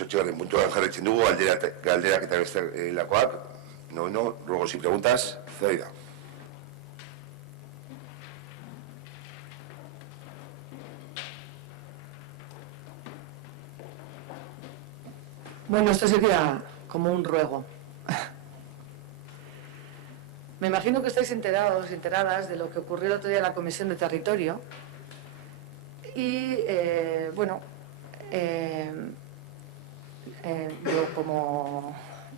Zortzigarren puntuan jarraitzen dugu, galderak eta bestelakoak. No, ruegos y preguntas. Zaida. Bueno, esto sería como un ruego. Me imagino que estáis enterados y enteradas de lo que ocurrió el otro día en la Comisión de Territorio. Y, yo como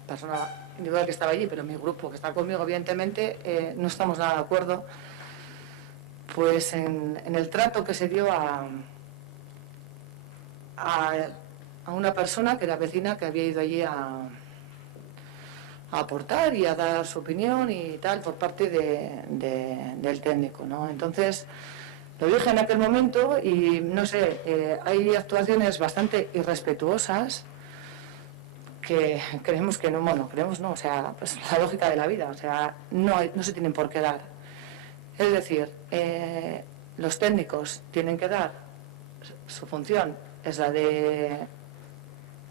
persona individual que estaba allí, pero mi grupo que está conmigo, evidentemente, no estamos nada de acuerdo pues en el trato que se dio a una persona que era vecina, que había ido allí a aportar y a dar su opinión y tal por parte del técnico, ¿no? Entonces, lo dije en aquel momento y, no sé, hay actuaciones bastante irrespetuosas que creemos que no, o sea, pues la lógica de la vida, o sea, no se tienen por qué dar. Es decir, los técnicos tienen que dar, su función es la de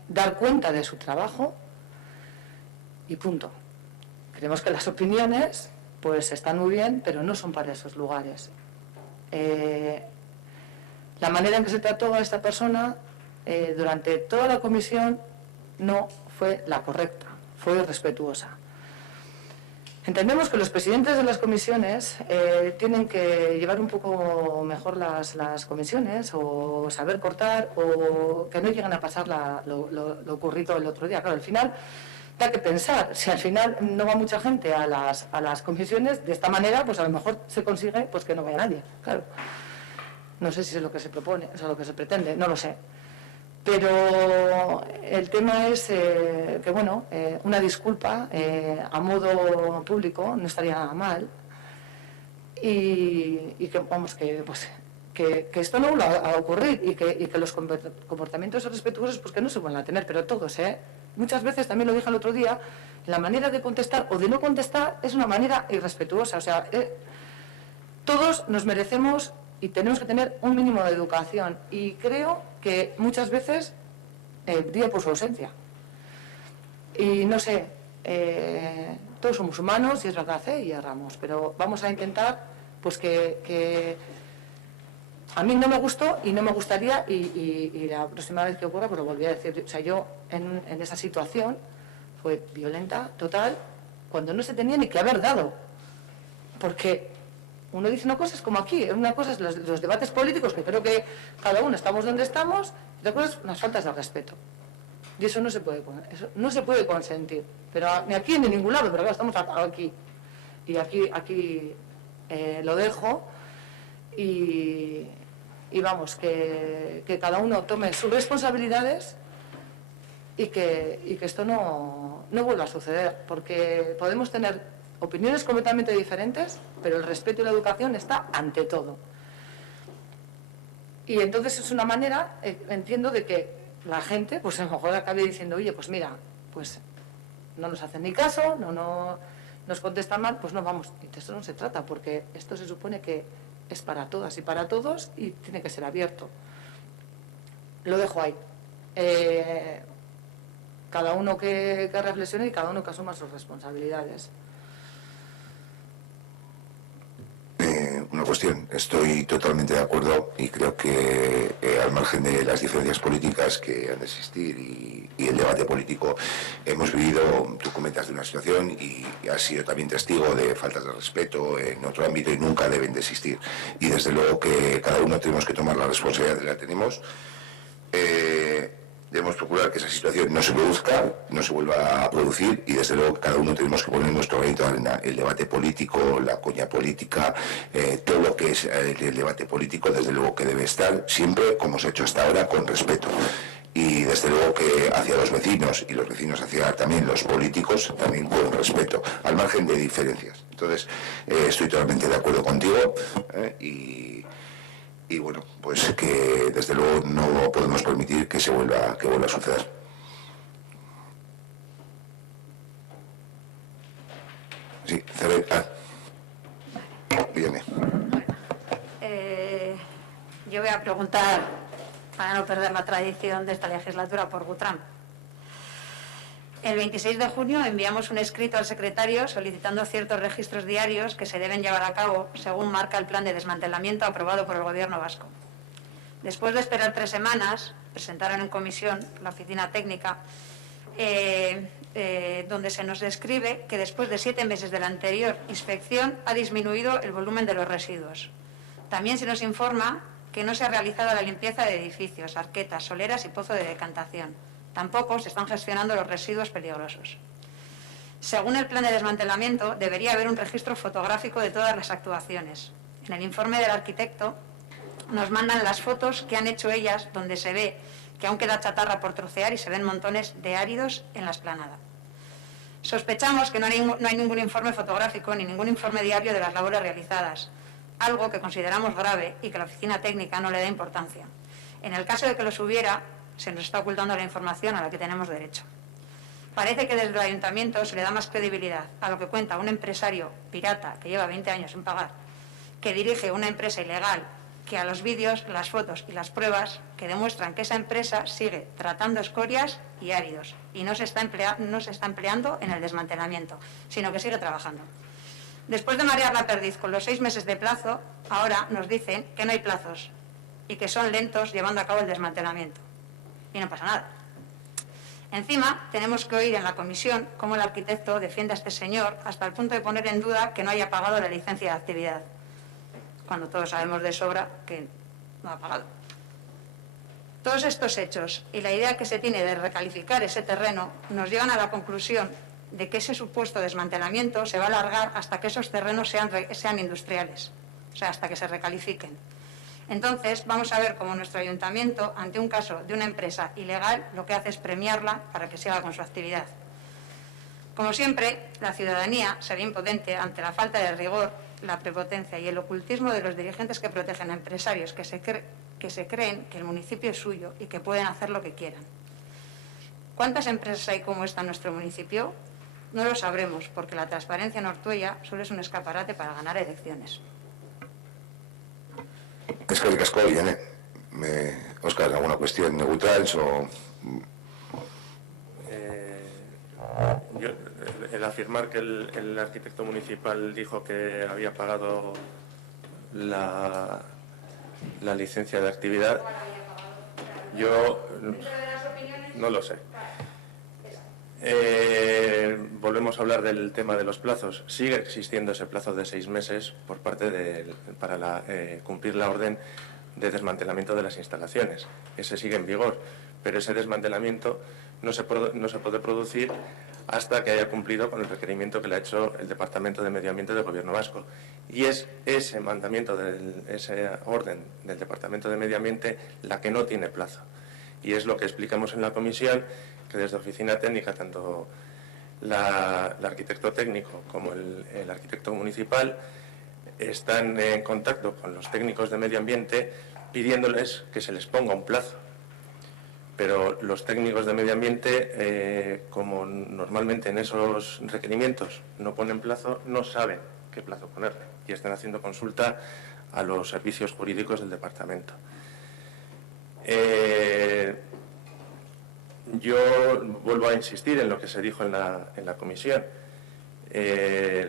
dar cuenta de su trabajo y punto. Creemos que las opiniones pues están muy bien, pero no son para esos lugares. La manera en que se trató a esta persona durante toda la comisión no fue la correcta, fue irrespetuosa. Entendemos que los presidentes de las comisiones tienen que llevar un poco mejor las comisiones o saber cortar o que no lleguen a pasar lo ocurrido el otro día. Claro, al final da que pensar, si al final no va mucha gente a las comisiones, de esta manera pues a lo mejor se consigue pues que no vaya nadie, claro. No sé si es lo que se propone, o sea, lo que se pretende, no lo sé. Pero el tema es que, bueno, una disculpa a modo público no estaría nada mal y que, vamos, que esto no vuelva a ocurrir y que los comportamientos irrespetuosos pues que no se vuelvan a tener, pero todos, muchas veces, también lo dije el otro día, la manera de contestar o de no contestar es una manera irrespetuosa, o sea, todos nos merecemos y tenemos que tener un mínimo de educación y creo que muchas veces brilla por su ausencia. Y no sé, todos somos humanos y es verdad, y erramos, pero vamos a intentar pues que a mí no me gustó y no me gustaría y la próxima vez que ocurra pues lo volví a decir. O sea, yo en esa situación fue violenta, total, cuando no se tenía ni que haber dado, porque uno dice una cosa, es como aquí, una cosa es los debates políticos, que creo que cada uno estamos donde estamos, y otra cosa es unas faltas de respeto. Y eso no se puede consentir. Pero ni aquí ni en ningún lado, pero claro, estamos aquí. Y aquí lo dejo y vamos, que cada uno tome sus responsabilidades y que esto no vuelva a suceder, porque podemos tener opiniones completamente diferentes, pero el respeto y la educación está ante todo. Y entonces es una manera, entiendo, de que la gente, pues a lo mejor acabe diciendo, oye, pues mira, pues no nos hacen ni caso, no nos contestan mal, pues no vamos. Y de esto no se trata, porque esto se supone que es para todas y para todos y tiene que ser abierto. Lo dejo ahí. Cada uno que reflexione y cada uno que asuma sus responsabilidades. Una cuestión, estoy totalmente de acuerdo y creo que al margen de las diferencias políticas que han de existir y el debate político, hemos vivido, tú comentas de una situación y has sido también testigo de faltas de respeto en otro ámbito y nunca deben de existir. Y desde luego que cada uno tenemos que tomar la responsabilidad que la tenemos. Debemos procurar que esa situación no se produzca, no se vuelva a producir y desde luego cada uno tenemos que poner nuestro granito de arena. El debate político, la coña política, todo lo que es el debate político, desde luego que debe estar siempre, como se ha hecho hasta ahora, con respeto. Y desde luego que hacia los vecinos y los vecinos hacia también los políticos, también con respeto, al margen de diferencias. Entonces, estoy totalmente de acuerdo contigo y bueno, pues que desde luego no podemos permitir que vuelva a suceder. Sí, viene. Yo voy a preguntar, para no perder la tradición de esta legislatura, por Gutran. El 26 de junio enviamos un escrito al secretario solicitando ciertos registros diarios que se deben llevar a cabo según marca el plan de desmantelamiento aprobado por el Gobierno vasco. Después de esperar 3 semanas, presentaron en comisión la oficina técnica, donde se nos describe que después de 7 meses de la anterior inspección ha disminuido el volumen de los residuos. También se nos informa que no se ha realizado la limpieza de edificios, arquetas, soleras y pozo de decantación. Tampoco se están gestionando los residuos peligrosos. Según el plan de desmantelamiento, debería haber un registro fotográfico de todas las actuaciones. En el informe del arquitecto nos mandan las fotos que han hecho ellas, donde se ve que aún queda chatarra por trocear y se ven montones de áridos en la explanada. Sospechamos que no hay ningún informe fotográfico ni ningún informe diario de las labores realizadas, algo que consideramos grave y que la oficina técnica no le da importancia. En el caso de que los hubiera, se nos está ocultando la información a la que tenemos derecho. Parece que desde el ayuntamiento se le da más credibilidad a lo que cuenta un empresario pirata que lleva 20 años sin pagar, que dirige una empresa ilegal, que a los vídeos, las fotos y las pruebas que demuestran que esa empresa sigue tratando escorias y áridos y no se está empleando en el desmantelamiento, sino que sigue trabajando. Después de marear la perdiz con los 6 meses de plazo, ahora nos dicen que no hay plazos y que son lentos llevando a cabo el desmantelamiento. Y no pasa nada. Encima, tenemos que oír en la comisión cómo el arquitecto defiende a este señor hasta el punto de poner en duda que no haya pagado la licencia de actividad, cuando todos sabemos de sobra que no ha pagado. Todos estos hechos y la idea que se tiene de recalificar ese terreno nos llevan a la conclusión de que ese supuesto desmantelamiento se va a alargar hasta que esos terrenos sean industriales, o sea, hasta que se recalifiquen. Entonces, vamos a ver cómo nuestro ayuntamiento, ante un caso de una empresa ilegal, lo que hace es premiarla para que siga con su actividad. Como siempre, la ciudadanía se ve impotente ante la falta de rigor, la prepotencia y el ocultismo de los dirigentes que protegen a empresarios que se creen que el municipio es suyo y que pueden hacer lo que quieran. ¿Cuántas empresas hay como esta en nuestro municipio? No lo sabremos, porque la transparencia en Ortuella solo es un escaparate para ganar elecciones. Eskerrik asko, Iane. Óscar, ¿alguna cuestión neutral o...? El afirmar que el arquitecto municipal dijo que había pagado la licencia de actividad, yo no lo sé. Volvemos a hablar del tema de los plazos. Sigue existiendo ese plazo de 6 meses por parte para cumplir la orden de desmantelamiento de las instalaciones. Ese sigue en vigor, pero ese desmantelamiento no se puede producir hasta que haya cumplido con el requerimiento que le ha hecho el Departamento de Medio Ambiente del Gobierno vasco. Y es ese mandamiento, esa orden del Departamento de Medio Ambiente la que no tiene plazo. Y es lo que explicamos en la comisión, que desde oficina técnica, tanto el arquitecto técnico como el arquitecto municipal están en contacto con los técnicos de medio ambiente pidiéndoles que se les ponga un plazo. Pero los técnicos de medio ambiente, como normalmente en esos requerimientos no ponen plazo, no saben qué plazo ponerle y están haciendo consulta a los servicios jurídicos del departamento. Yo vuelvo a insistir en lo que se dijo en la comisión.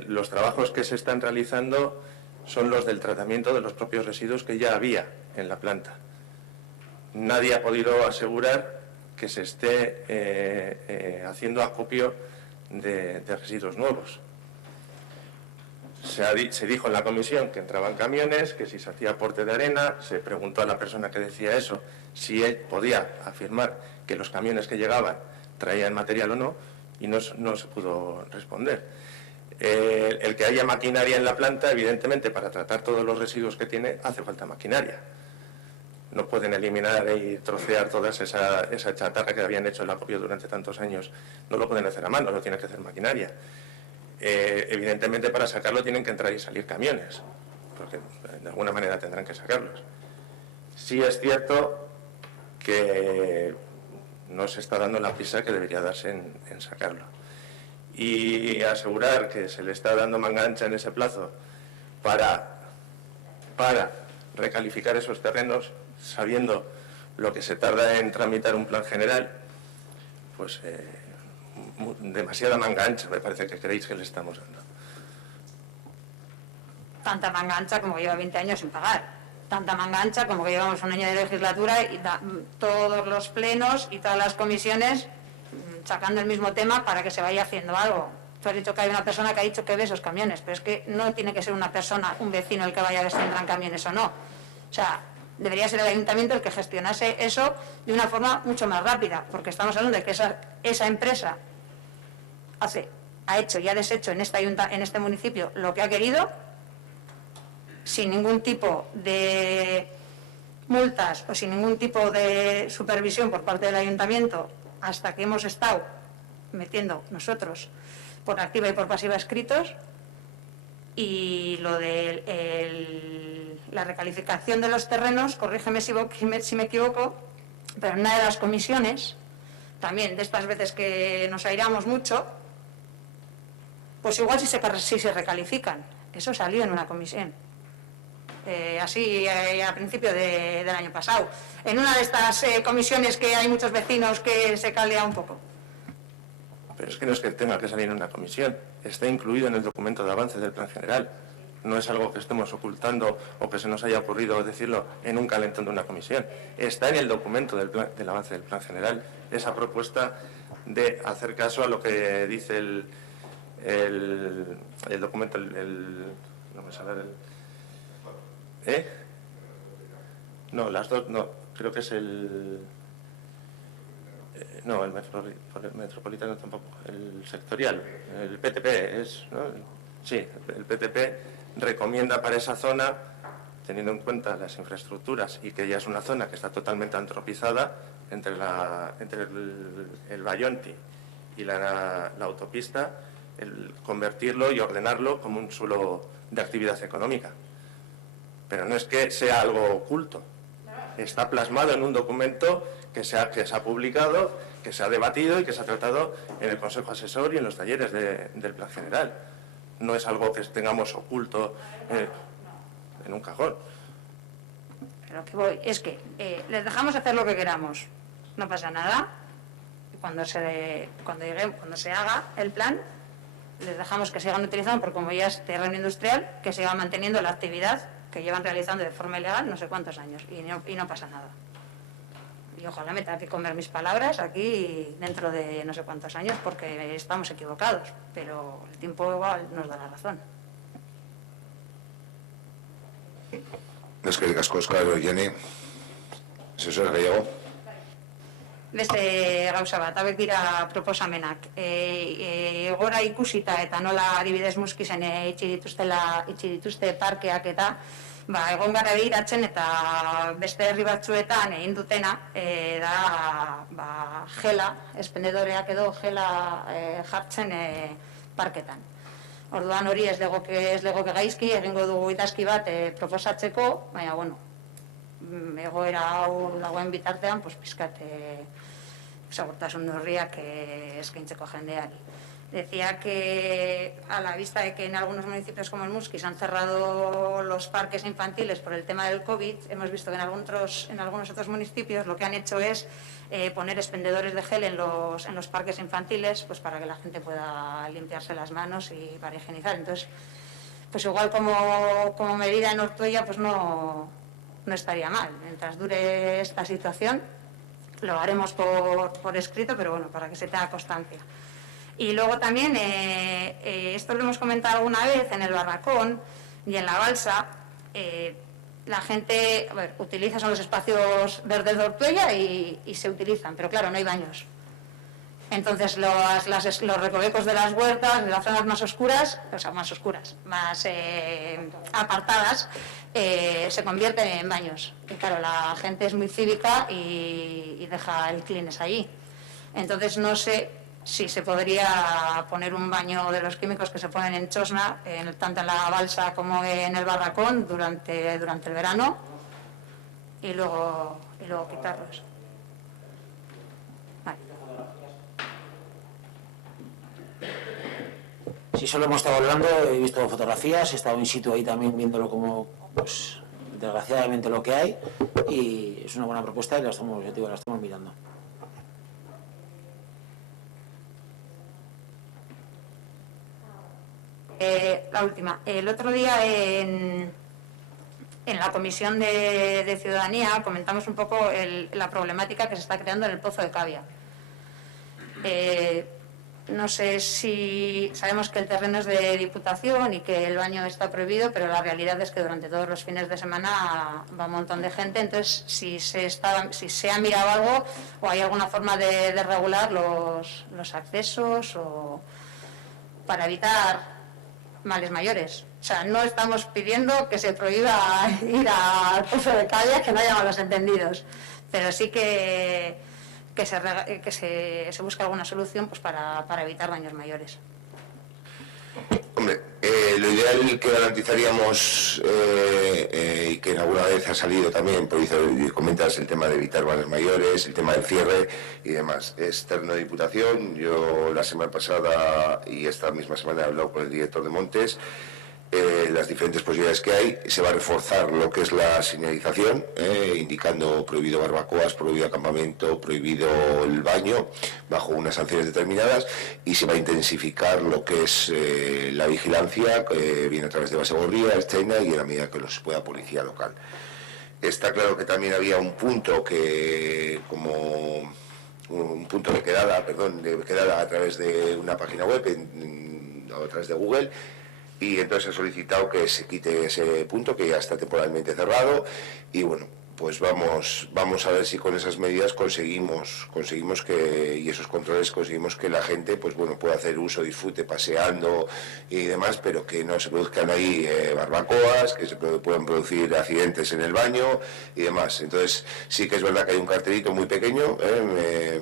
Los trabajos que se están realizando son los del tratamiento de los propios residuos que ya había en la planta. Nadie ha podido asegurar que se esté haciendo acopio de residuos nuevos. Se dijo en la comisión que entraban camiones, que si se hacía aporte de arena, se preguntó a la persona que decía eso si él podía afirmar que los camiones que llegaban traían material o no, y no se pudo responder. El que haya maquinaria en la planta, evidentemente, para tratar todos los residuos que tiene, hace falta maquinaria. No pueden eliminar y trocear toda esa chatarra que habían hecho el acopio durante tantos años. No lo pueden hacer a mano, lo tiene que hacer maquinaria. Evidentemente, para sacarlo tienen que entrar y salir camiones, porque de alguna manera tendrán que sacarlos. Sí es cierto que no se está dando la prisa que debería darse en sacarlo. Y asegurar que se le está dando manga ancha en ese plazo para recalificar esos terrenos, sabiendo lo que se tarda en tramitar un plan general, pues demasiada manga ancha, me parece que creéis que le estamos dando. Tanta manga ancha como que lleva 20 años sin pagar. Tanta manga ancha como que llevamos un año de legislatura y todos los plenos y todas las comisiones sacando el mismo tema para que se vaya haciendo algo. Tú has dicho que hay una persona que ha dicho que ve esos camiones, pero es que no tiene que ser una persona, un vecino el que vaya a ver si entran camiones o no. O sea, debería ser el ayuntamiento el que gestionase eso de una forma mucho más rápida, porque estamos hablando de que esa empresa ha hecho y ha deshecho en este municipio lo que ha querido, sin ningún tipo de multas o sin ningún tipo de supervisión por parte del ayuntamiento, hasta que hemos estado metiendo nosotros por activa y por pasiva escritos. Y lo de la recalificación de los terrenos, corrígeme si me equivoco, pero en una de las comisiones, también de estas veces que nos airamos mucho, pues igual si se recalifican. Eso salió en una comisión. Así a principio del año pasado, en una de estas comisiones que hay muchos vecinos que se calea un poco. Pero es que no es que tenga que salir en una comisión, está incluido en el documento de avance del plan general. No es algo que estemos ocultando o que se nos haya ocurrido decirlo en un calentón de una comisión. Está en el documento del avance del plan general esa propuesta de hacer caso a lo que dice el documento, no me sale el... No, las dos, no, creo que es el metropolitano tampoco, el sectorial, el PTP es, ¿no? Sí, el PTP recomienda para esa zona, teniendo en cuenta las infraestructuras y que ya es una zona que está totalmente antropizada entre el Bayonti y la autopista, el convertirlo y ordenarlo como un suelo de actividad económica. Pero no es que sea algo oculto, está plasmado en un documento que se ha publicado, que se ha debatido y que se ha tratado en el Consejo Asesor y en los talleres del Plan General. No es algo que tengamos oculto en un cajón. Pero lo que voy es que les dejamos hacer lo que queramos, no pasa nada. Cuando se haga el plan, les dejamos que sigan utilizando, porque como ya es terreno industrial, que sigan manteniendo la actividad que llevan realizando de forma ilegal no sé cuántos años, y no pasa nada. Y ojalá me tenga que comer mis palabras aquí dentro de no sé cuántos años, porque estamos equivocados, pero el tiempo igual nos da la razón. Eskerrik asko, Oskar, Jenny. Asesor gallego. Beste gauza bat, hauek dira proposamenak. Egora ikusita eta nola adibidez Muskizen itxi dituzte parkeak eta egon gara behiratzen eta beste herri batzuetan egin dutena da gela, espendedoreak edo gela jartzen parketan. Orduan hori ez legoke gaizki, egingo dugu idazki bat proposatzeko, baina bueno, egoera hau dagoen bitartean, pizkat segurtasun neurriak eskaintzeko jendeari. Decía que a la vista de que en algunos municipios como el Muskiz han cerrado los parques infantiles por el tema del COVID, hemos visto que en algunos otros municipios lo que han hecho es poner expendedores de gel en los parques infantiles, pues para que la gente pueda limpiarse las manos y para higienizar. Entonces, pues igual como medida en Ortuella, pues no estaría mal. Mientras dure esta situación, lo haremos por escrito, pero bueno, para que se tenga constancia. Y luego también, esto lo hemos comentado alguna vez en el Barracón y en la Balsa, la gente son los espacios verdes de Ortuella y se utilizan, pero claro, no hay baños. Entonces los recovecos de las huertas, de las zonas más oscuras, más apartadas, se convierten en baños. Y claro, la gente es muy cívica y deja el Kleenex allí. Entonces no sé si se podría poner un baño de los químicos que se ponen en Chosna, tanto en la Balsa como en el Barracón durante el verano, y luego quitarlos. Sí, solo hemos estado hablando, he visto fotografías, he estado in situ ahí también viéndolo como, pues, desgraciadamente lo que hay, y es una buena propuesta y la estamos mirando. La última. El otro día en la Comisión de Ciudadanía comentamos un poco la problemática que se está creando en el Pozo de Cavia. No sé si sabemos que el terreno es de Diputación y que el baño está prohibido, pero la realidad es que durante todos los fines de semana va un montón de gente. Entonces, si se ha mirado algo o hay alguna forma de regular los accesos o para evitar males mayores. O sea, no estamos pidiendo que se prohíba ir al Pozo de Cavia, que no haya malos entendidos, pero sí que se busque alguna solución pues para evitar daños mayores. Hombre, lo ideal que garantizaríamos y que alguna vez ha salido también, por comentas el tema de evitar males mayores, el tema del cierre y demás, es terreno de Diputación. Yo la semana pasada y esta misma semana he hablado con el director de Montes. Las diferentes posibilidades que hay, se va a reforzar lo que es la señalización, indicando prohibido barbacoas, prohibido acampamento, prohibido el baño, bajo unas sanciones determinadas, y se va a intensificar lo que es la vigilancia, que viene a través de Basegourria, Ertzaintza y en la medida que los pueda policía local. Está claro que también había un punto que, como un punto de quedada a través de una página web, a través de Google, y entonces he solicitado que se quite ese punto que ya está temporalmente cerrado y bueno, pues vamos a ver si con esas medidas conseguimos que, y esos controles conseguimos que la gente pues bueno pueda hacer uso, disfrute paseando y demás, pero que no se produzcan ahí barbacoas, que se puedan producir accidentes en el baño y demás. Entonces sí que es verdad que hay un cartelito muy pequeño,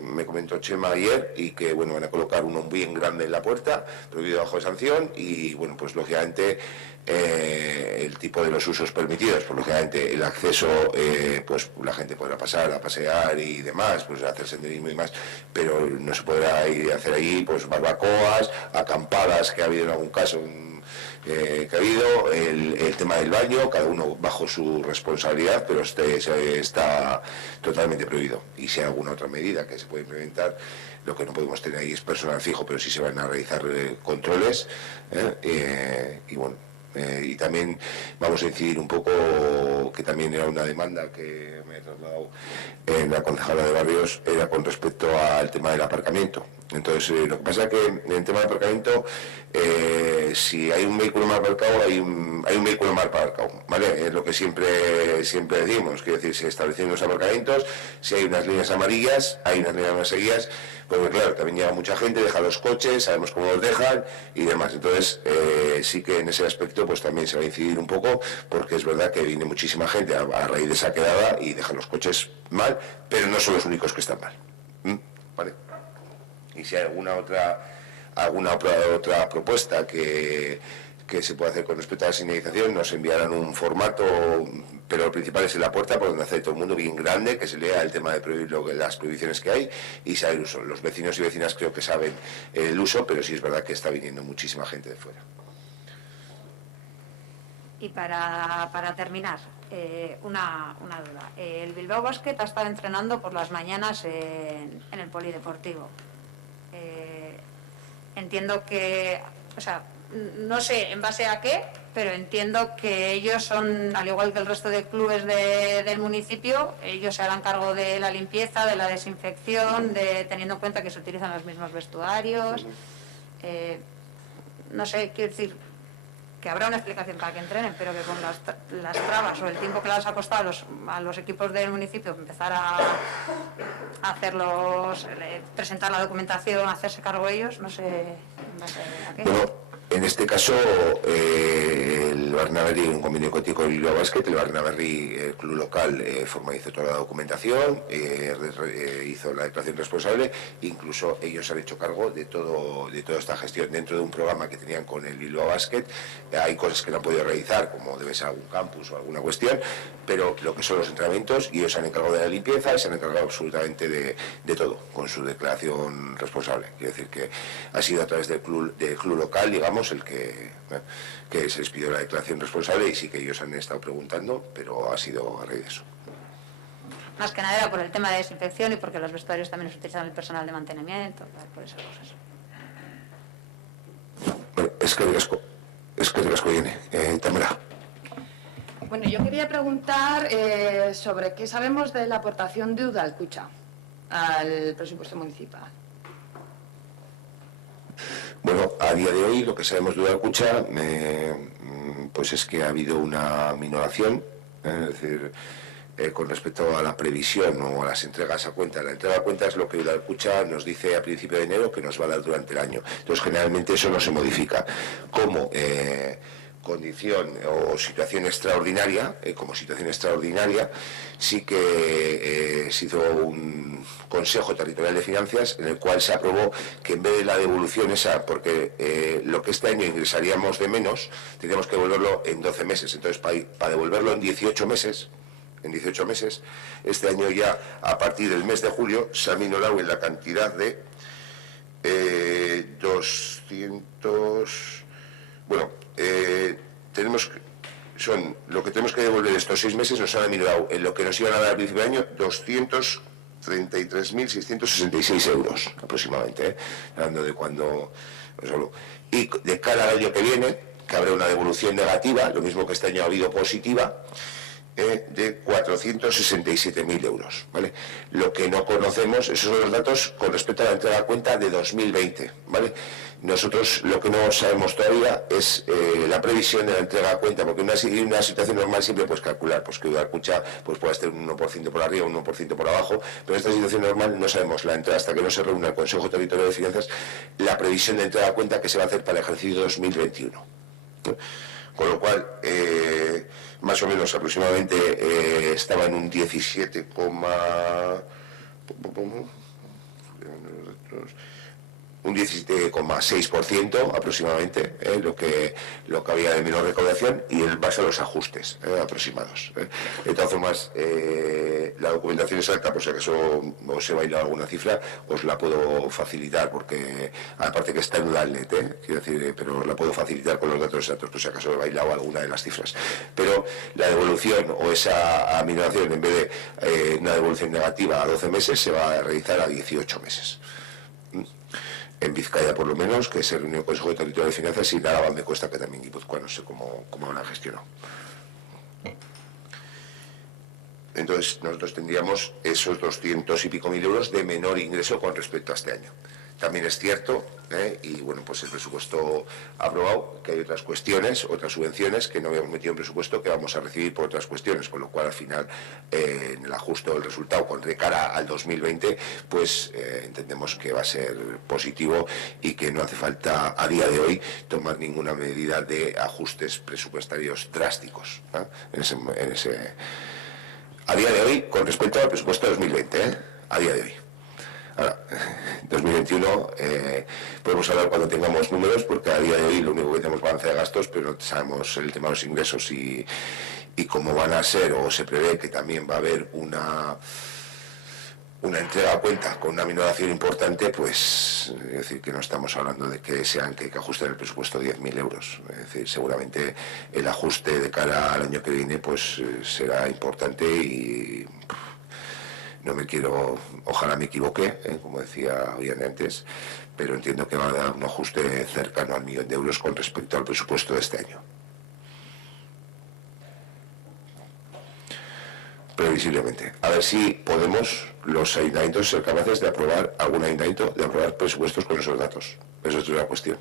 me comentó Chema ayer, y que bueno van a colocar uno bien grande en la puerta, prohibido bajo sanción, y bueno pues lógicamente el tipo de los usos permitidos, pues lógicamente el acceso, pues la gente podrá pasar a pasear y demás, pues hacer senderismo y demás, pero no se podrá ir a hacer ahí pues barbacoas, acampadas, que ha habido en algún caso que ha habido, el tema del baño, cada uno bajo su responsabilidad, pero está totalmente prohibido. Y si hay alguna otra medida que se puede implementar, lo que no podemos tener ahí es personal fijo, pero sí se van a realizar controles, y bueno, y también vamos a incidir un poco, que también era una demanda que me he trasladado en la concejala de Barrios, era con respecto al tema del aparcamiento. Entonces, lo que pasa es que en el tema del aparcamiento, si hay un vehículo mal aparcado, hay un vehículo mal aparcado, ¿vale? Es lo que siempre decimos, quiero decir, se establecen los aparcamientos, si hay unas líneas amarillas, hay unas líneas amarillas, porque claro, también llega mucha gente, deja los coches, sabemos cómo los dejan y demás. Entonces, sí que en ese aspecto pues también se va a incidir un poco, porque es verdad que viene muchísima gente a raíz de esa quedada y dejan los coches mal, pero no son los únicos que están mal. ¿Vale? Y si hay alguna otra propuesta que se puede hacer con respecto a la señalización, nos enviarán un formato, pero lo principal es en la puerta, por donde hace todo el mundo bien grande, que se lea el tema de prohibir las prohibiciones que hay y sabe el uso. Los vecinos y vecinas creo que saben el uso, pero sí es verdad que está viniendo muchísima gente de fuera. Y para terminar, una duda. El Bilbao Basket ha estado entrenando por las mañanas en el polideportivo. Entiendo que, o sea, no sé en base a qué, pero entiendo que ellos son, al igual que el resto de clubes del municipio, ellos se harán cargo de la limpieza, de la desinfección, teniendo en cuenta que se utilizan los mismos vestuarios. No sé, quiero decir que habrá una explicación para que entrenen, pero que con las trabas o el tiempo que les ha costado a los equipos del municipio empezar a hacerlos, presentar la documentación, hacerse cargo ellos, no sé en base a qué. Bueno, en este caso, el Barnaberri, un convenio contigo con el Bilbao Basket, el Barnaberri, el club local, formalizó toda la documentación, hizo la declaración responsable, incluso ellos han hecho cargo de toda esta gestión dentro de un programa que tenían con el Bilbao Basket. Hay cosas que no han podido realizar, como debe ser algún campus o alguna cuestión, pero lo que son los entrenamientos, y ellos se han encargado de la limpieza y se han encargado absolutamente de todo, con su declaración responsable. Quiero decir que ha sido a través del club local, digamos, el que se les pidió la declaración responsable, y sí que ellos han estado preguntando, pero ha sido a raíz de eso. Más que nada era por el tema de desinfección y porque los vestuarios también los utilizan el personal de mantenimiento, por esas cosas. Bueno, es que Es que las viene. Tamara. Bueno, yo quería preguntar sobre qué sabemos de la aportación de Udalkutxa al presupuesto municipal. Bueno, a día de hoy lo que sabemos de Udalkutxa pues es que ha habido una minoración, es decir, con respecto a la previsión o a las entregas a cuenta. La entrega a cuenta es lo que Udalkutxa nos dice a principio de enero que nos va a dar durante el año. Entonces, generalmente eso no se modifica. Como condición o situación extraordinaria, sí que se hizo un Consejo Territorial de Finanzas en el cual se aprobó que en vez de la devolución esa, porque lo que este año ingresaríamos de menos, tendríamos que devolverlo en 12 meses. Entonces, para devolverlo en 18 meses, este año ya, a partir del mes de julio, se ha minorado en la cantidad de 200... Bueno, lo que tenemos que devolver estos 6 meses nos han aminorado en lo que nos iban a dar al principio del año 233.666 euros aproximadamente, hablando de cuando os hablo. Y de cara al año que viene, que habrá una devolución negativa, lo mismo que este año ha habido positiva, de 467.000 euros, ¿vale? Lo que no conocemos, esos son los datos con respecto a la entrega a cuenta de 2020, ¿vale? Nosotros lo que no sabemos todavía es la previsión de la entrega a cuenta, porque una situación normal siempre puedes calcular, pues que Udalkutxa pues puede estar un 1% por arriba, un 1% por abajo, pero en esta situación normal no sabemos la entrada, hasta que no se reúna el Consejo Territorial de Finanzas, la previsión de entrega a cuenta que se va a hacer para el ejercicio 2021. Con lo cual, más o menos aproximadamente estaba en un 17,6% aproximadamente, lo que había de menor recaudación, y en base a los ajustes aproximados. De todas formas, la documentación exacta, por si acaso os he bailado alguna cifra, os la puedo facilitar, porque aparte que está en Udalnet, quiero decir, pero os la puedo facilitar con los datos exactos, por si acaso he bailado alguna de las cifras. Pero la devolución o esa aminoración, en vez de una devolución negativa a 12 meses, se va a realizar a 18 meses. En Vizcaya, por lo menos, que se reunió el Consejo Territorial de Finanzas, y en Álava me cuesta que también Guipúzcoa, no sé cómo lo han gestionado. Entonces, nosotros tendríamos esos 200 y pico mil euros de menor ingreso con respecto a este año. También es cierto, y bueno, pues el presupuesto aprobado, que hay otras cuestiones, otras subvenciones que no habíamos metido en presupuesto, que vamos a recibir por otras cuestiones, con lo cual al final en el ajuste del resultado de cara al 2020, pues entendemos que va a ser positivo y que no hace falta a día de hoy tomar ninguna medida de ajustes presupuestarios drásticos, a día de hoy con respecto al presupuesto de 2020, a día de hoy. Ahora, 2021 podemos hablar cuando tengamos números, porque a día de hoy lo único que tenemos es balance de gastos, pero no sabemos el tema de los ingresos y cómo van a ser, o se prevé que también va a haber una entrega a cuenta con una minoración importante, pues es decir, que no estamos hablando de que sean que ajusten el presupuesto 10.000 euros. Es decir, seguramente el ajuste de cara al año que viene pues será importante y no me quiero, ojalá me equivoque, como decía bien antes, pero entiendo que va a dar un ajuste cercano al 1.000.000 de euros con respecto al presupuesto de este año. Previsiblemente. A ver si podemos los ayuntamientos ser capaces de aprobar, algún ayuntamiento, de aprobar presupuestos con esos datos. Eso es una cuestión.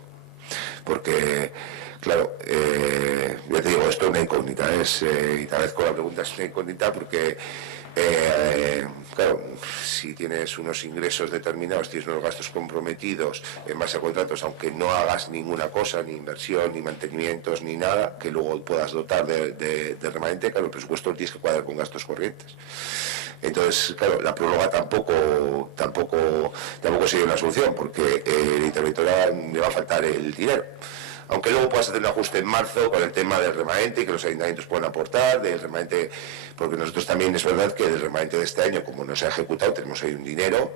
Porque, claro, ya te digo, esto es una incógnita, y tal vez con la pregunta es una incógnita porque claro, si tienes unos ingresos determinados, tienes unos gastos comprometidos en base a contratos, aunque no hagas ninguna cosa, ni inversión, ni mantenimientos, ni nada, que luego puedas dotar de remanente, claro, el presupuesto tienes que cuadrar con gastos corrientes. Entonces, claro, la prórroga tampoco sería una solución, porque el interventor le va a faltar el dinero. Aunque luego puedas hacer un ajuste en marzo con el tema del remanente y que los ayuntamientos puedan aportar del remanente, porque nosotros también es verdad que del remanente de este año, como no se ha ejecutado, tenemos ahí un dinero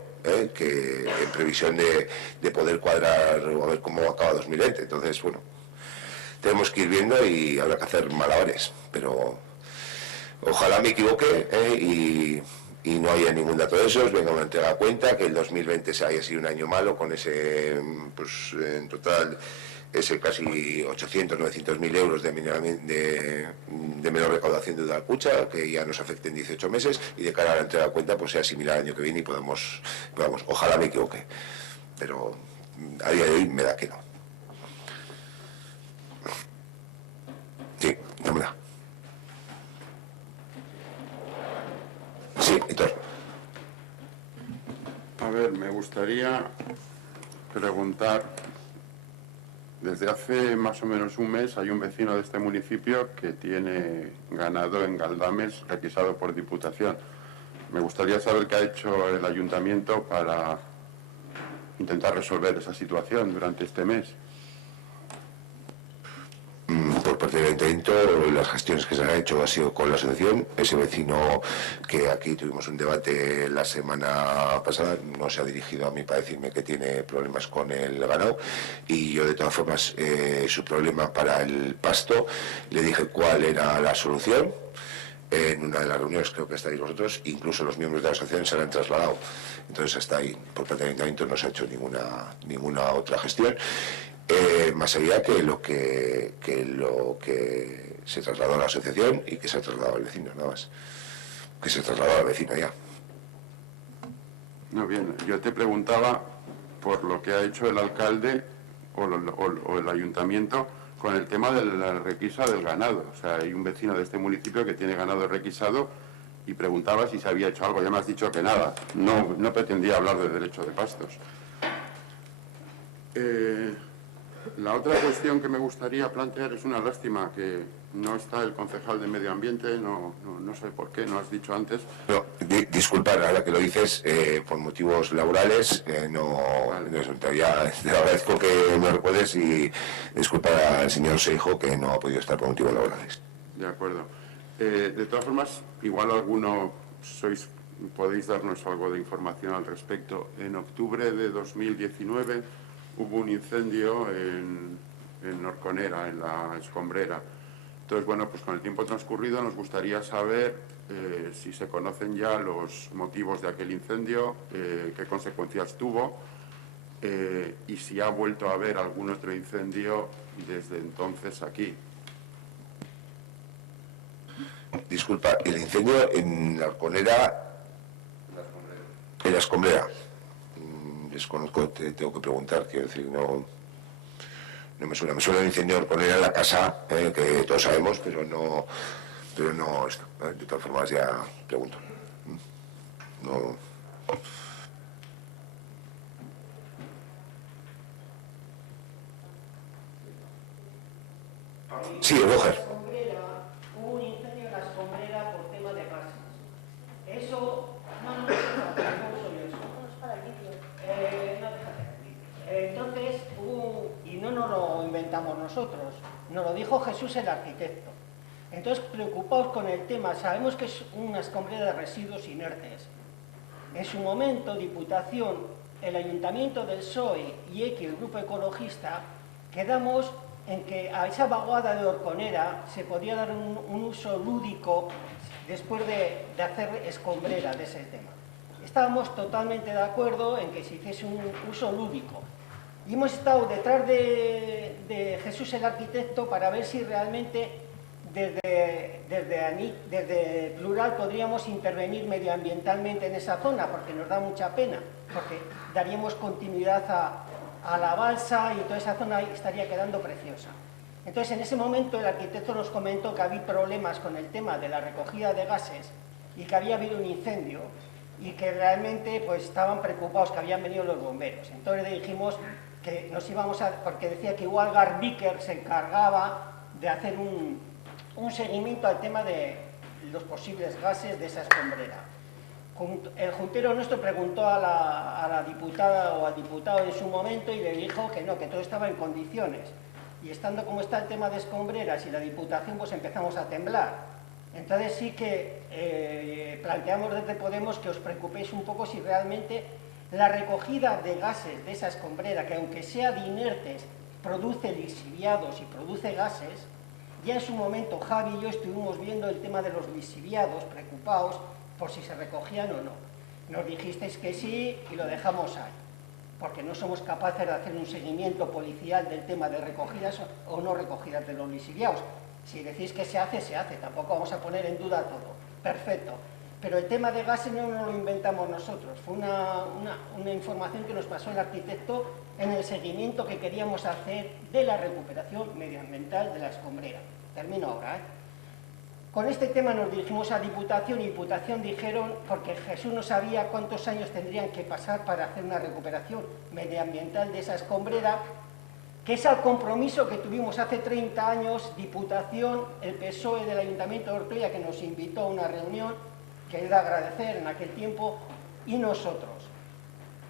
que en previsión de poder cuadrar o a ver cómo acaba 2020. Entonces, bueno, tenemos que ir viendo y habrá que hacer malabares, pero ojalá me equivoque y no haya ningún dato de esos, venga una entrega a cuenta, que el 2020 haya sido un año malo con ese, pues en total ese casi 800, 900.000 euros de menor recaudación de Udalkutxa, que ya nos afecte en 18 meses, y de cara a la entrega de cuenta pues sea similar al año que viene y podamos, ojalá me equivoque, pero a día de hoy me da que no. Sí, no me da. Sí, Héctor. A ver, me gustaría preguntar, desde hace más o menos un mes hay un vecino de este municipio que tiene ganado en Galdames requisado por Diputación. Me gustaría saber qué ha hecho el ayuntamiento para intentar resolver esa situación durante este mes. Por parte del ayuntamiento, las gestiones que se han hecho ha sido con la asociación. Ese vecino que aquí tuvimos un debate la semana pasada no se ha dirigido a mí para decirme que tiene problemas con el ganado, y yo de todas formas su problema para el pasto le dije cuál era la solución. En una de las reuniones, creo que estáis vosotros, incluso los miembros de la asociación se la han trasladado. Entonces hasta ahí, por parte del ayuntamiento no se ha hecho ninguna otra gestión. Más allá que lo que se trasladó a la asociación y que se ha trasladado al vecino, nada más. Que se trasladó al vecino ya. No, bien, yo te preguntaba por lo que ha hecho el alcalde o el ayuntamiento con el tema de la requisa del ganado. O sea, hay un vecino de este municipio que tiene ganado requisado y preguntaba si se había hecho algo. Ya me has dicho que nada. No pretendía hablar de derecho de pastos. La otra cuestión que me gustaría plantear es una lástima que no está el concejal de Medio Ambiente, no sé por qué, no has dicho antes. No, disculpa, ahora que lo dices, por motivos laborales, Vale. Ya te agradezco que me recuerdes, y disculpa al señor Seijo que no ha podido estar por motivos laborales. De acuerdo. De todas formas, igual podéis darnos algo de información al respecto. En octubre de 2019 hubo un incendio en Orconera, en la escombrera. Entonces, bueno, pues con el tiempo transcurrido nos gustaría saber si se conocen ya los motivos de aquel incendio, qué consecuencias tuvo, y si ha vuelto a haber algún otro incendio desde entonces aquí. Disculpa, el incendio en la Orconera, en la escombrera. Desconozco, te tengo que preguntar, quiero decir, no me suena. Me suena el incendio de Orconera en la casa, que todos sabemos, pero no esto. De todas formas ya pregunto. No. Sí, Roger. Hubo un incendio en la escombrera por tema de gases. Eso, no soy yo eso. Entonces, y no nos lo inventamos nosotros, nos lo dijo Jesús el arquitecto. Entonces, preocupaos con el tema, sabemos que es una escombrera de residuos inertes. En su momento, Diputación, el Ayuntamiento del PSOE y X, el Grupo Ecologista, quedamos en que a esa vaguada de Orconera se podía dar un uso lúdico después de hacer escombrera de ese tema. Estábamos totalmente de acuerdo en que se hiciese un uso lúdico. Y hemos estado detrás de Jesús el arquitecto para ver si realmente desde Plural podríamos intervenir medioambientalmente en esa zona, porque nos da mucha pena, porque daríamos continuidad a la balsa y toda esa zona estaría quedando preciosa. Entonces, en ese momento el arquitecto nos comentó que había problemas con el tema de la recogida de gases y que había habido un incendio y que realmente pues estaban preocupados, que habían venido los bomberos. Entonces le dijimos que nos íbamos porque decía que igual Garbiker se encargaba de hacer un seguimiento al tema de los posibles gases de esa escombrera. El juntero nuestro preguntó a la diputada o al diputado en su momento y le dijo que no, que todo estaba en condiciones. Y estando como está el tema de escombreras y la Diputación, pues empezamos a temblar. Entonces sí que planteamos desde Podemos que os preocupéis un poco si realmente la recogida de gases de esa escombrera, que aunque sea de inertes, produce lixiviados y produce gases. Ya en su momento Javi y yo estuvimos viendo el tema de los lixiviados, preocupados por si se recogían o no. Nos dijisteis que sí y lo dejamos ahí. porque no somos capaces de hacer un seguimiento policial del tema de recogidas o no recogidas de los lixiviados. Si decís que se hace, tampoco vamos a poner en duda todo. Perfecto. Pero el tema de gases no lo inventamos nosotros, fue una información que nos pasó el arquitecto en el seguimiento que queríamos hacer de la recuperación medioambiental de la escombrera. Termino ahora, ¿eh? Con este tema nos dirigimos a Diputación y Diputación dijeron, porque Jesús no sabía cuántos años tendrían que pasar para hacer una recuperación medioambiental de esa escombrera, que es el compromiso que tuvimos hace 30 años, Diputación, el PSOE del Ayuntamiento de Ortuella, que nos invitó a una reunión, que era agradecer en aquel tiempo, y nosotros.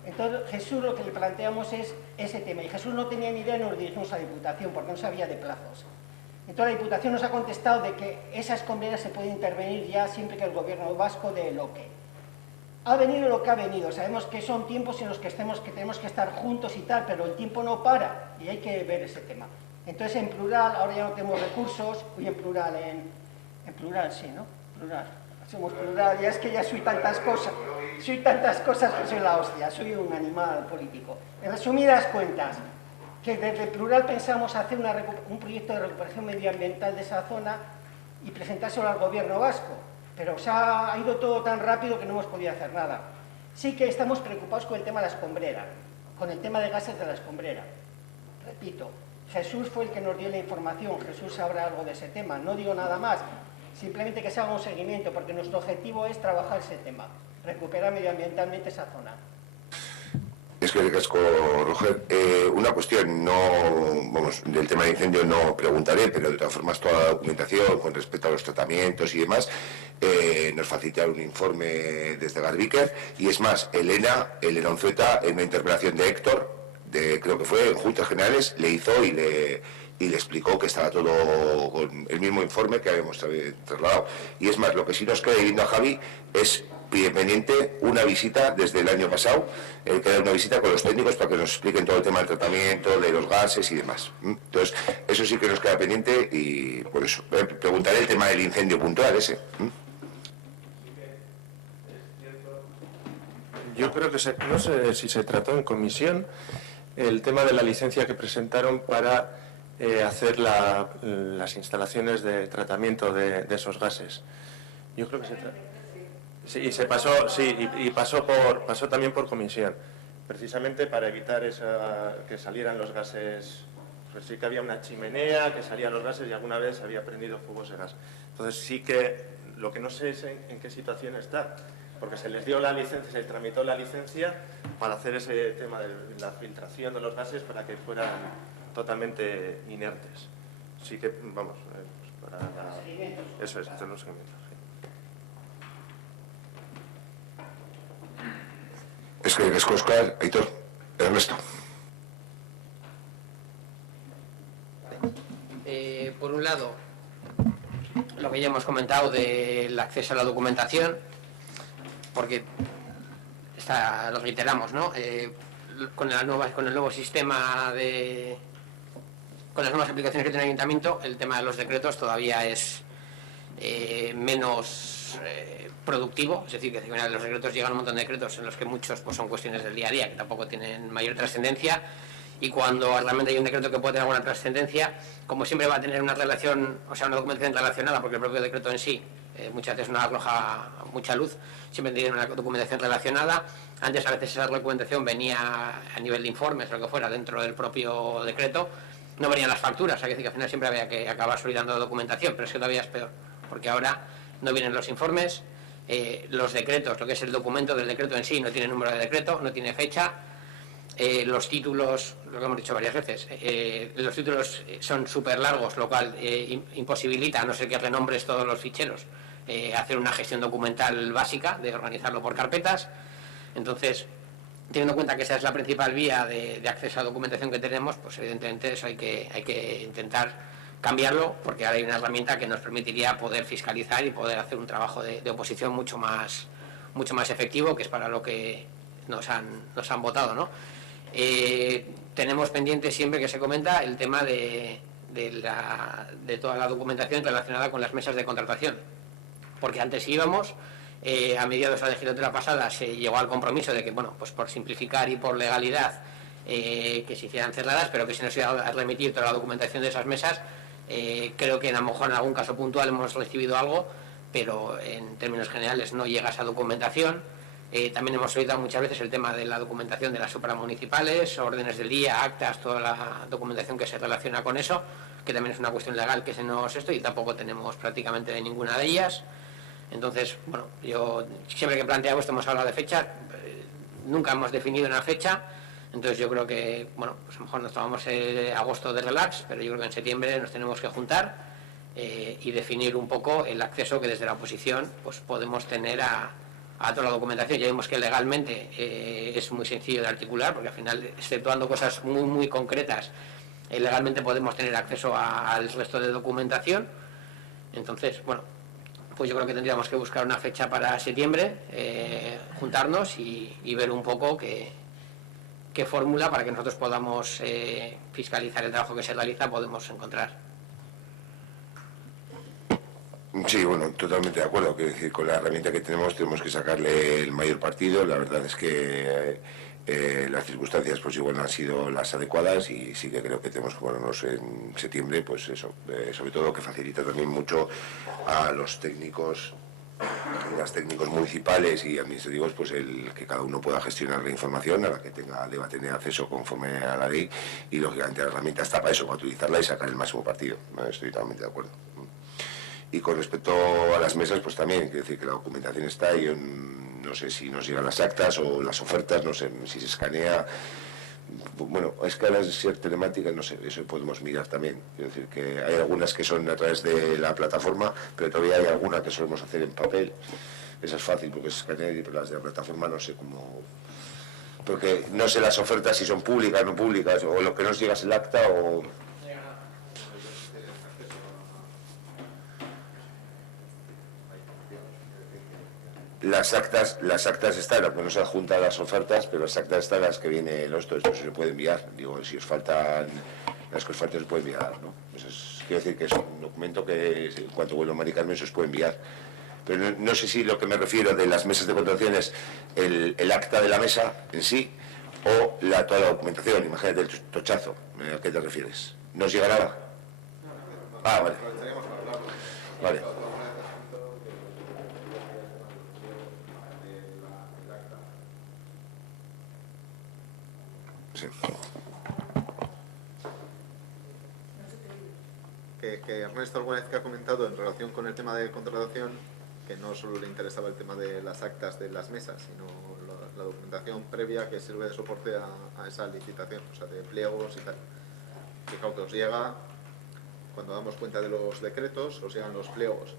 Entonces Jesús lo que le planteamos es ese tema, y Jesús no tenía ni idea y nos dirigimos a Diputación, porque no sabía de plazos. Entonces la Diputación nos ha contestado de que esa escombrera se puede intervenir ya siempre que el Gobierno vasco dé el ok. Ha venido lo que ha venido, sabemos que son tiempos en los que tenemos que estar juntos y tal, pero el tiempo no para y hay que ver ese tema. Entonces en plural, ahora ya no tenemos recursos, hoy en plural, en plural sí, ¿no? Plural, somos plural, ya es que ya soy tantas cosas que soy la hostia, soy un animal político. En resumidas cuentas, que desde plural pensamos hacer un proyecto de recuperación medioambiental de esa zona y presentárselo al Gobierno vasco, pero se ha ido todo tan rápido que no hemos podido hacer nada. Sí que estamos preocupados con el tema de la escombrera, con el tema de gases de la escombrera. Repito, Jesús fue el que nos dio la información, Jesús sabrá algo de ese tema, no digo nada más, simplemente que se haga un seguimiento, porque nuestro objetivo es trabajar ese tema, recuperar medioambientalmente esa zona. Es que casco, Roger, una cuestión, del tema de incendio no preguntaré, pero de todas formas toda la documentación con respecto a los tratamientos y demás, nos facilitaron un informe desde Garbiker, y es más, Elena Onzueta, en una interpelación de Héctor, creo que fue en Juntas Generales, le hizo y le explicó que estaba todo con el mismo informe que habíamos trasladado. Y es más, lo que sí nos queda yendo a Javi es pendiente una visita desde el año pasado, queda una visita con los técnicos para que nos expliquen todo el tema del tratamiento, de los gases y demás. Entonces, eso sí que nos queda pendiente y por eso preguntaré el tema del incendio puntual ese. Yo creo que no sé si se trató en comisión el tema de la licencia que presentaron para hacer las instalaciones de tratamiento de esos gases. Yo creo que se trató. Sí, y se pasó, sí, y pasó también por comisión, precisamente para evitar que salieran los gases. Pues sí que había una chimenea, que salían los gases y alguna vez se había prendido fuego ese gas. Entonces sí que lo que no sé es en qué situación está, porque se les dio la licencia, se les tramitó la licencia para hacer ese tema de la filtración de los gases para que fueran totalmente inertes. Sí que, vamos, eso es, hacer un seguimiento. Es que es Oscar, Aitor, Ernesto. Por un lado, lo que ya hemos comentado del acceso a la documentación, porque lo reiteramos, ¿no? Con el nuevo sistema con las nuevas aplicaciones que tiene el Ayuntamiento, el tema de los decretos todavía es menos productivo, es decir, que los decretos llegan un montón de decretos en los que muchos pues, son cuestiones del día a día, que tampoco tienen mayor trascendencia, y cuando realmente hay un decreto que puede tener alguna trascendencia, como siempre va a tener una relación, o sea, una documentación relacionada, porque el propio decreto en sí muchas veces no arroja mucha luz, siempre tiene una documentación relacionada. Antes a veces esa documentación venía a nivel de informes o lo que fuera dentro del propio decreto, no venían las facturas, hay que decir que al final siempre había que acabar solicitando documentación, pero es que todavía es peor, porque ahora no vienen los informes, los decretos, lo que es el documento del decreto en sí, no tiene número de decreto, no tiene fecha, los títulos, lo que hemos dicho varias veces, los títulos son súper largos, lo cual imposibilita, a no ser que renombres todos los ficheros, hacer una gestión documental básica de organizarlo por carpetas. Entonces, teniendo en cuenta que esa es la principal vía de acceso a documentación que tenemos, pues evidentemente eso hay que intentar cambiarlo, porque ahora hay una herramienta que nos permitiría poder fiscalizar y poder hacer un trabajo de oposición mucho más efectivo, que es para lo que nos han votado, ¿no? Tenemos pendiente siempre que se comenta el tema de toda la documentación relacionada con las mesas de contratación, porque antes íbamos a mediados de la legislatura pasada se llegó al compromiso de que, bueno, pues por simplificar y por legalidad, que se hicieran cerradas, pero que se nos iba a remitir toda la documentación de esas mesas. Creo que a lo mejor en algún caso puntual hemos recibido algo, pero en términos generales no llega esa documentación. También hemos solicitado muchas veces el tema de la documentación de las supramunicipales, órdenes del día, actas, toda la documentación que se relaciona con eso, que también es una cuestión legal que se nos y tampoco tenemos prácticamente de ninguna de ellas. Entonces, bueno, yo siempre que planteamos esto hemos hablado de fecha, nunca hemos definido una fecha. Entonces yo creo que, bueno, pues a lo mejor nos tomamos agosto de relax, pero yo creo que en septiembre nos tenemos que juntar y definir un poco el acceso que desde la oposición pues podemos tener a toda la documentación. Ya vimos que legalmente es muy sencillo de articular, porque al final, exceptuando cosas muy, muy concretas, legalmente podemos tener acceso al resto de documentación. Entonces, bueno, pues yo creo que tendríamos que buscar una fecha para septiembre, juntarnos y ver un poco qué fórmula para que nosotros podamos fiscalizar el trabajo que se realiza podemos encontrar. Sí, bueno, totalmente de acuerdo. Quiero decir, con la herramienta que tenemos que sacarle el mayor partido. La verdad es que las circunstancias pues igual no han sido las adecuadas y sí que creo que tenemos que ponernos en septiembre, pues eso, sobre todo que facilita también mucho a los técnicos municipales y administrativos, pues el que cada uno pueda gestionar la información a la que deba tener acceso conforme a la ley, y lógicamente la herramienta está para eso, para utilizarla y sacar el máximo partido. Estoy totalmente de acuerdo. Y con respecto a las mesas, pues también, quiero decir que la documentación está, y yo no sé si nos llegan las actas o las ofertas, no sé si se escanea. Bueno, a escalas de ser telemáticas, no sé, eso podemos mirar también. Quiero decir que hay algunas que son a través de la plataforma, pero todavía hay algunas que solemos hacer en papel. Esa es fácil porque se escanean, pero las de la plataforma no sé cómo. Porque no sé las ofertas si son públicas o no públicas, o lo que nos llega es el acta o. Las actas están, lo que no se adjunta a las ofertas, pero las actas están las que viene esto se le puede enviar. Digo, si os faltan las que os faltan, se puede enviar, ¿no? Quiero decir que es un documento que en cuanto vuelva a maricarme se os puede enviar. Pero no sé si lo que me refiero de las mesas de contratación es el acta de la mesa en sí o toda la documentación. Imagínate el tochazo. ¿A qué te refieres? ¿No os llega nada? Ah, vale. Vale. Sí. Que Ernesto alguna vez que ha comentado en relación con el tema de contratación, que no solo le interesaba el tema de las actas de las mesas, sino la documentación previa que sirve de soporte a esa licitación, o sea, de pliegos y tal. Que claro, que os llega, cuando damos cuenta de los decretos, os llegan los pliegos,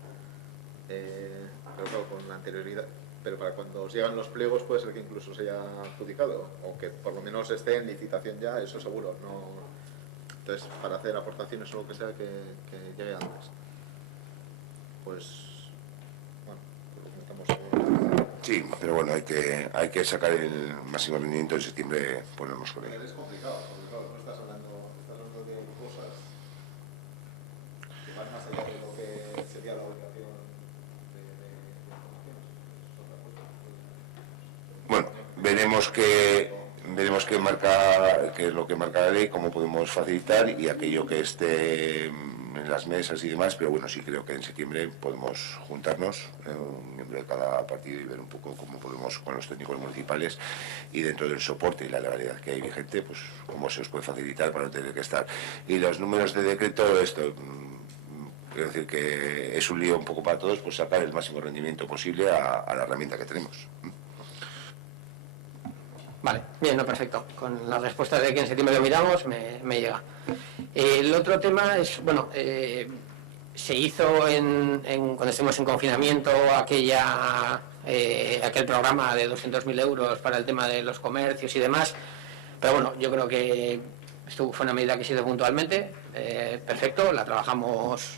pero claro, con la anterioridad. Pero para cuando os llegan los pliegos puede ser que incluso se haya adjudicado, o que por lo menos esté en licitación ya, eso seguro. No. Entonces, para hacer aportaciones o lo que sea, que llegue antes. Pues, bueno, lo comentamos. Sí, pero bueno, hay que sacar el máximo rendimiento en septiembre, ponernos con él. Es complicado, porque claro, no estás hablando de cosas que van más allá de lo que sería la obligación de información. Bueno, veremos qué es lo que marca la ley, cómo podemos facilitar y aquello que esté en las mesas y demás, pero bueno, sí creo que en septiembre podemos juntarnos, un miembro de cada partido, y ver un poco cómo podemos con los técnicos municipales y dentro del soporte y la legalidad que hay vigente, pues cómo se os puede facilitar para no tener que estar. Y los números de decreto, esto, quiero decir que es un lío un poco para todos, pues sacar el máximo rendimiento posible a la herramienta que tenemos. Vale, bien, no, perfecto. Con la respuesta de que en septiembre lo miramos, me llega. El otro tema es, bueno, se hizo cuando estuvimos en confinamiento aquel programa de 200.000 euros para el tema de los comercios y demás, pero bueno, yo creo que esto fue una medida que se hizo puntualmente, perfecto, la trabajamos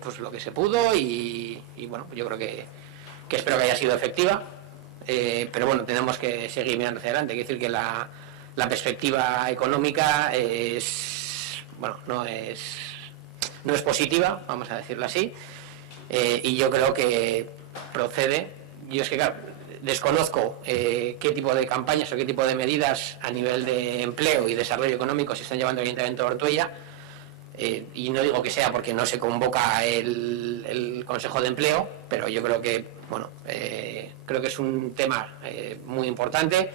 pues lo que se pudo y bueno, yo creo que espero que haya sido efectiva. Pero bueno, tenemos que seguir mirando hacia adelante. Quiero decir que la perspectiva económica no es positiva, vamos a decirlo así, y yo creo que procede yo es que, claro, desconozco qué tipo de campañas o qué tipo de medidas a nivel de empleo y desarrollo económico se están llevando en el Ayuntamiento de Ortuella, y no digo que sea porque no se convoca el Consejo de Empleo, pero yo creo que, bueno, creo que es un tema muy importante.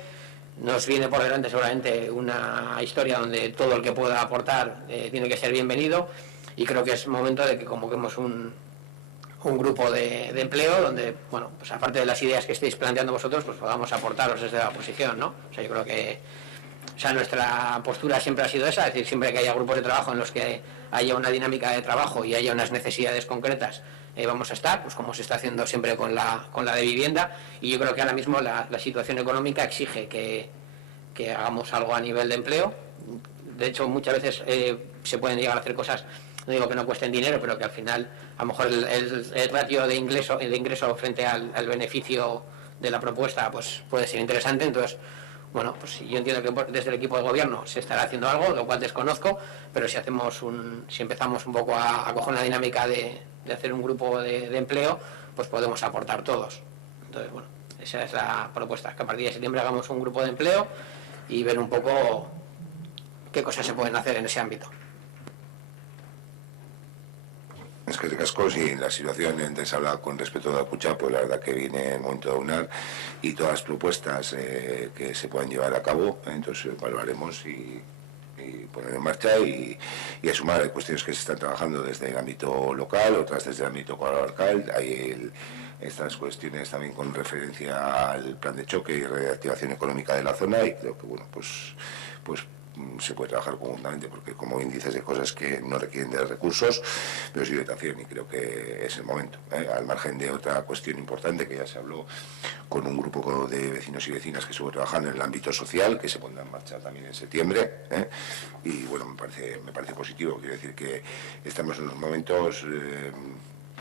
Nos viene por delante seguramente una historia donde todo el que pueda aportar tiene que ser bienvenido, y creo que es momento de que convoquemos un grupo de empleo donde, bueno, pues aparte de las ideas que estéis planteando vosotros, pues podamos aportaros desde la oposición, ¿no? O sea, yo creo que, o sea, nuestra postura siempre ha sido esa, es decir, siempre que haya grupos de trabajo en los que haya una dinámica de trabajo y haya unas necesidades concretas, vamos a estar, pues como se está haciendo siempre con la de vivienda, y yo creo que ahora mismo la situación económica exige que hagamos algo a nivel de empleo. De hecho, muchas veces se pueden llegar a hacer cosas, no digo que no cuesten dinero, pero que al final a lo mejor el ratio de ingreso frente al beneficio de la propuesta pues puede ser interesante. Entonces, bueno, pues yo entiendo que desde el equipo de gobierno se estará haciendo algo, lo cual desconozco, pero si empezamos un poco a coger una dinámica de hacer un grupo de empleo, pues podemos aportar todos. Entonces, bueno, esa es la propuesta, que a partir de septiembre hagamos un grupo de empleo y ver un poco qué cosas se pueden hacer en ese ámbito. Es que casco, si la situación antes hablaba con respecto a la Cucha, pues la verdad que viene el momento de aunar y todas las propuestas que se puedan llevar a cabo, entonces evaluaremos y poner en marcha y a sumar. Hay cuestiones que se están trabajando desde el ámbito local, otras desde el ámbito comarcal. Hay estas cuestiones también con referencia al plan de choque y reactivación económica de la zona, y creo que, bueno, pues se puede trabajar conjuntamente, porque como índices de cosas que no requieren de recursos, pero sí de orientación, y creo que es el momento, al margen de otra cuestión importante que ya se habló con un grupo de vecinos y vecinas que estuvo trabajando en el ámbito social, que se pondrá en marcha también en septiembre, y bueno, me parece positivo. Quiero decir que estamos en unos momentos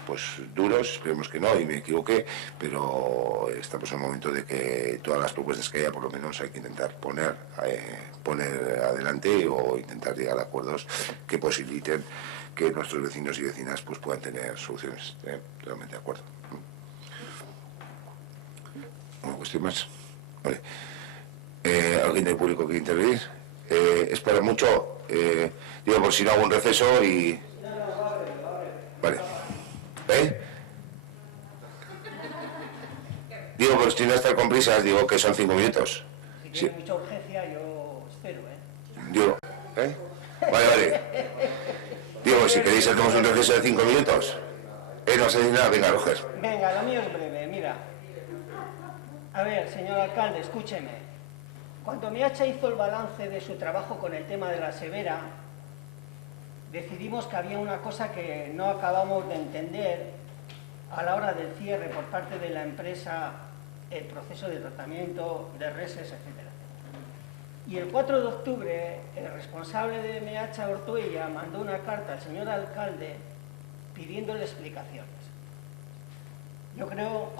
pues duros, esperemos que no y me equivoqué, pero estamos en el momento de que todas las propuestas que haya, por lo menos hay que intentar poner adelante o intentar llegar a acuerdos que posibiliten que nuestros vecinos y vecinas pues puedan tener soluciones. Totalmente de acuerdo. ¿Una cuestión más? Vale. ¿Alguien del público quiere intervenir? ¿Es para mucho? Digo, por si no hago un receso y... Vale. Digo, por si no estar con prisas, digo que son 5 minutos. Si tiene mucha urgencia, yo espero, Digo, Vale. Digo, si queréis hacemos un receso de 5 minutos. No sé nada, venga, Roger. Venga, lo mío es breve, mira. A ver, señor alcalde, escúcheme. Cuando Meacha hizo el balance de su trabajo con el tema de la severa, decidimos que había una cosa que no acabamos de entender a la hora del cierre por parte de la empresa, el proceso de tratamiento de reses, etc. Y el 4 de octubre, el responsable de Meacha Ortuella mandó una carta al señor alcalde pidiéndole explicaciones. Yo creo,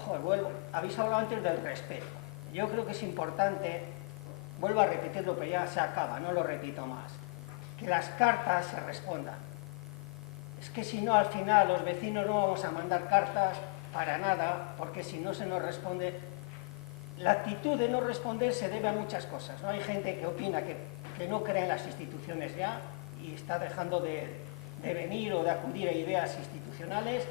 habéis hablado antes del respeto. Yo creo que es importante, vuelvo a repetirlo, pero ya se acaba, no lo repito más, que las cartas se respondan. Es que si no, al final los vecinos no vamos a mandar cartas para nada, porque si no se nos responde... La actitud de no responder se debe a muchas cosas, ¿no? Hay gente que opina que no cree en las instituciones ya y está dejando de venir o de acudir a ideas institucionales.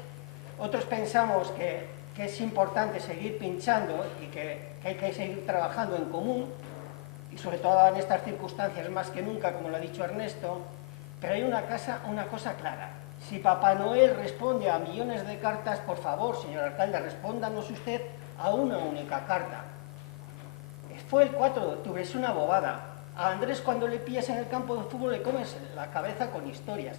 Otros pensamos que es importante seguir pinchando y que hay que seguir trabajando en común, y sobre todo en estas circunstancias más que nunca, como lo ha dicho Ernesto. Pero hay una cosa clara. Si Papá Noel responde a millones de cartas, por favor, señor alcalde, respóndanos usted a una única carta. Fue el 4 de octubre, es una bobada. A Andrés, cuando le pillas en el campo de fútbol, le comes la cabeza con historias.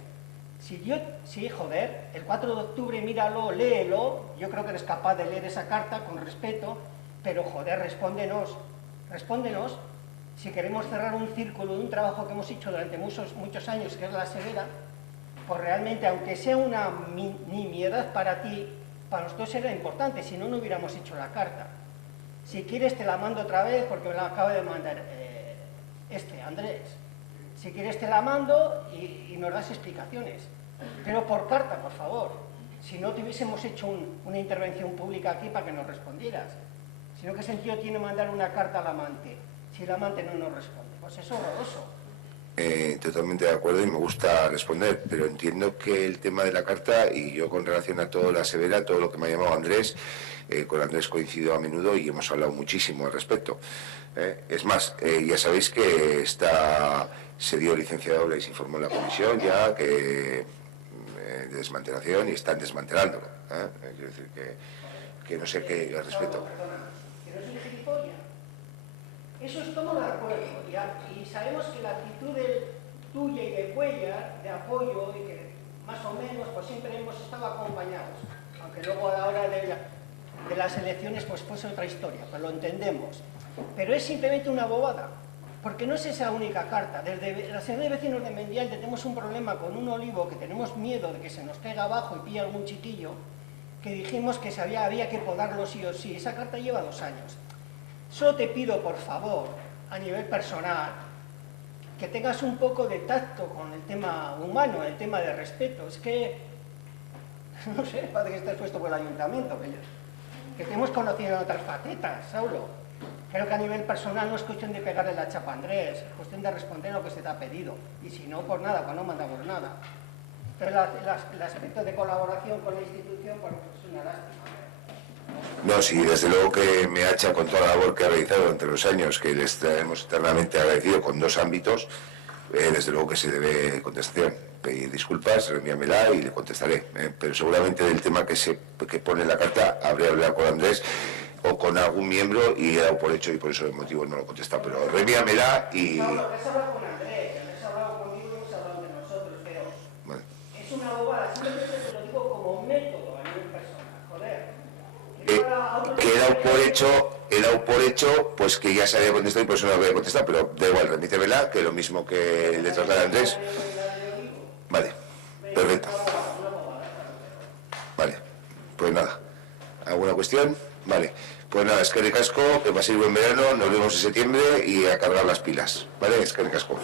Sí, joder, el 4 de octubre míralo, léelo, yo creo que eres capaz de leer esa carta con respeto, pero joder, respóndenos, si queremos cerrar un círculo de un trabajo que hemos hecho durante muchos años, que es la severa, pues realmente, aunque sea una nimiedad para ti, para nosotros era importante, si no, no hubiéramos hecho la carta. Si quieres te la mando otra vez, porque me la acaba de mandar Andrés. Si quieres te la mando y nos das explicaciones. Pero por carta, por favor. si no te hubiésemos hecho una intervención pública aquí para que nos respondieras. Sino qué sentido tiene mandar una carta al amante si el amante no nos responde. Pues es horroroso. Totalmente de acuerdo y me gusta responder, pero entiendo que el tema de la carta, y yo con relación a todo la severa, todo lo que me ha llamado Andrés, con Andrés coincido a menudo y hemos hablado muchísimo al respecto. Es más, ya sabéis que se dio licencia doble y se informó en la comisión ya que de desmantelación y están desmantelándolo. Quiero decir que no sé qué al respecto. Que no es un gilipollas. Eso estamos de acuerdo. Y sabemos que la actitud tuya y de Cuellar, de apoyo, y que más o menos pues siempre hemos estado acompañados. Aunque luego a la hora de las elecciones pues fuese otra historia, pues lo entendemos. Pero es simplemente una bobada. Porque no es esa única carta. Desde la Asociación de Vecinos de Mendial tenemos un problema con un olivo que tenemos miedo de que se nos caiga abajo y pille algún chiquillo, que dijimos que había que podarlo sí o sí. Esa carta lleva 2 años. Solo te pido, por favor, a nivel personal, que tengas un poco de tacto con el tema humano, el tema de respeto. Es que, no sé, parece que estás puesto por el ayuntamiento, que te hemos conocido en otras facetas, Saulo. Creo que a nivel personal no es cuestión de pegarle la chapa a Andrés, es cuestión de responder lo que se te ha pedido. Y si no, pues nada, pues no mandamos nada. Pero el aspecto de colaboración con la institución, pues es una lástima. No, sí, desde luego que me hacha con toda la labor que ha realizado durante los años, que le estaremos eternamente agradecido con 2 ámbitos, desde luego que se debe contestación. Pedir disculpas, reenvíamela y le contestaré. Pero seguramente del tema que pone en la carta habría hablado con Andrés o con algún miembro y he dado por hecho y por eso el motivo no lo contesta. Pero reenvíamela y... No, has hablado con Andrés, has hablado conmigo y hemos hablado de nosotros, pero vale. Es una bobada, simplemente te lo digo como método a nivel personal, joder. Que he dado por hecho, pues que ya se había contestado y por eso no lo voy a contestar, pero da igual, remítemela, que lo mismo que le traslada a Andrés. Vale, perfecto. Vale, pues nada. ¿Alguna cuestión? Vale. Pues nada, eskerrik asko, que paséis buen verano, nos vemos en septiembre y a cargar las pilas. ¿Vale? Eskerrik asko.